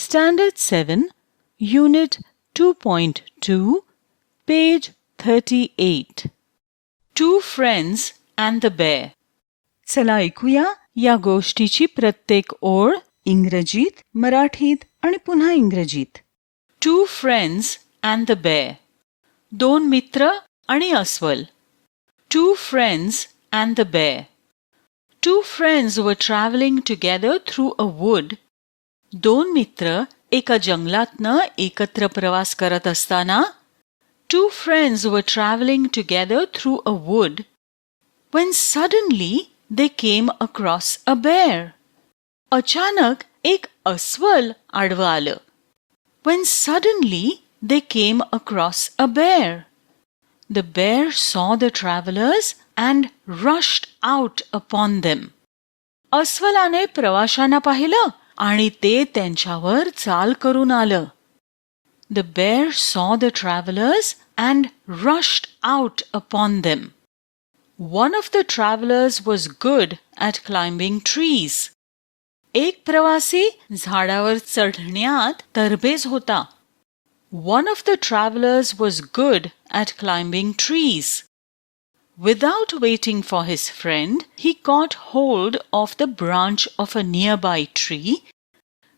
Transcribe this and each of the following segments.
Standard 7, Unit 2.2, page 38. Two Friends and the Bear. चला ऐकूया या गोष्टीची प्रत्येक ओळ इंग्रजीत, मराठीत आणि पुन्हा इंग्रजीत. Two Friends and the Bear. दोन मित्र आणि अस्वल. Two Friends and the Bear. Two friends were traveling together through a wood. दोन मित्र एका जंगलातनं एकत्र प्रवास करत असताना Two friends were traveling together through a wood when suddenly they came across a bear. अचानक एक अस्वल आडवं आलं. When suddenly they came across a bear. The bear saw the travelers and rushed out upon them. अस्वलाने प्रवाशांना पाहिलं आणि ते त्यांच्यावर चाल करून आलं. The bear saw the travelers and rushed out upon them. One of the travelers was good at climbing trees. एक प्रवासी झाडावर चढण्यात तरबेज होता. One of the travelers was good at climbing trees. Without waiting for his friend, he caught hold of the branch of a nearby tree.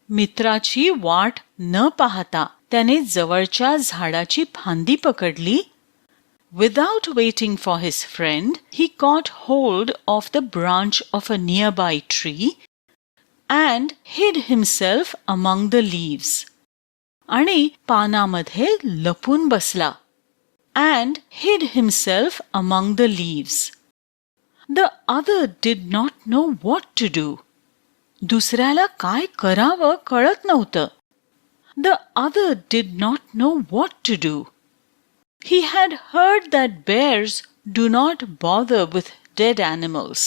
मित्राची वाट न पाहता त्याने जवळच्या झाडाची फांदी पकडली. Without waiting for his friend, he caught hold of the branch of a nearby tree and hid himself among the leaves. आणि पानामध्ये लपून बसला. And hid himself among the leaves. The other did not know what to do. दुसऱ्याला काय करावं कळत नव्हतं. The other did not know what to do. He had heard that bears do not bother with dead animals.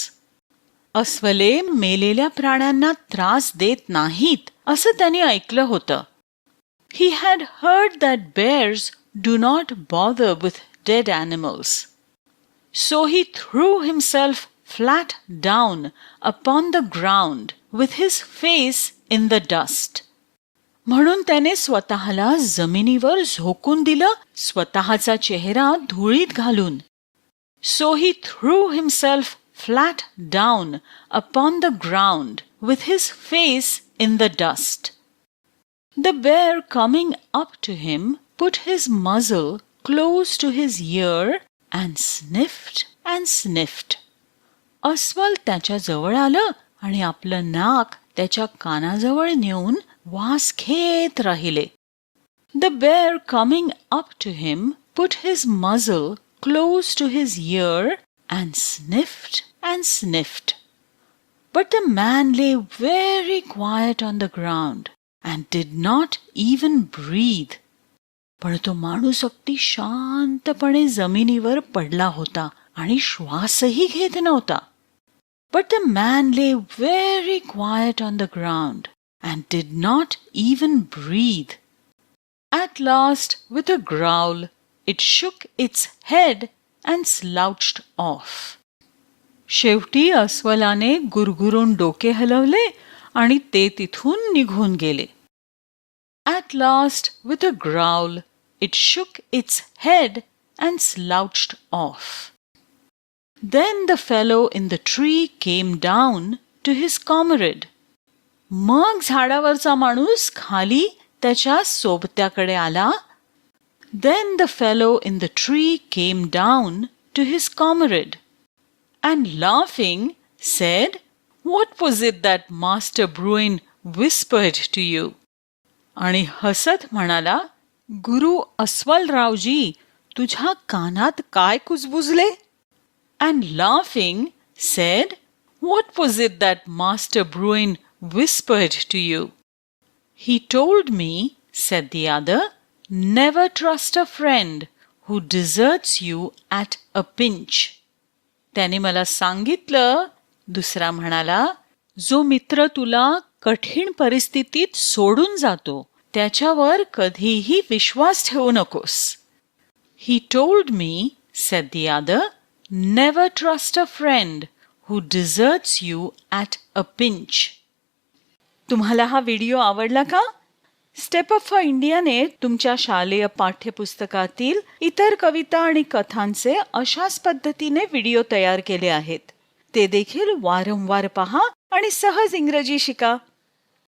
अस्वले मेलेल्या प्राण्यांना त्रास देत नाहीत असं त्याने ऐकलं होतं. He had heard that bears do not bother with dead animals. So he threw himself flat down upon the ground with his face in the dust. म्हणून त्याने स्वतःला जमिनीवर झोकून दिलं, स्वतःचा चेहरा धुळीत घालून. So he threw himself flat down upon the ground with his face in the dust. The bear coming up to him put his muzzle close to his ear and sniffed and sniffed. अस्वल त्याच्या जवळ आलं आणि आपलं नाक त्याच्या कानाजवळ नेऊन वास घेत राहिले. The bear coming up to him put his muzzle close to his ear and sniffed and sniffed. But the man lay very quiet on the ground and did not even breathe. पण तो माणूस अगदी शांतपणे जमिनीवर पडला होता आणि श्वासही घेत नव्हता. But the man lay very quiet on the ground and did not even breathe. At last, with a growl, it shook its head and slouched off. शेवटी अस्वलाने गुरगुरून डोके हलवले आणि ते तिथून निघून गेले. At last, with a growl, it shook its head and slouched off. Then the fellow in the tree came down to his comrade. मग झाडावरचा माणूस खाली त्याच्या सोबत्याकडे आला. Then the fellow in the tree came down to his comrade and laughing said, "What was it that Master Bruin whispered to you?" आणि हसत म्हणाला, गुरु अस्वलरावजी, तुझ्या कानात काय कुजबुजले? And laughing said, "What was it that Master Bruin whispered to you?" He told me, said the other, never trust a friend who deserts you at a pinch. त्याने मला सांगितलं, दुसरा म्हणाला, जो मित्र तुला कठीण परिस्थितीत सोडून जातो त्याच्यावर कधीही विश्वास ठेवू नकोस. He told me, said the other, never trust a friend who deserts you at a pinch. तुम्हाला हा व्हिडिओ आवडला का? स्टेप अप फॉर इंडियाने तुमच्या शालेय पाठ्यपुस्तकातील इतर कविता आणि कथांचे अशाच पद्धतीने व्हिडिओ तयार केले आहेत. ते देखील वारंवार पहा आणि सहज इंग्रजी शिका.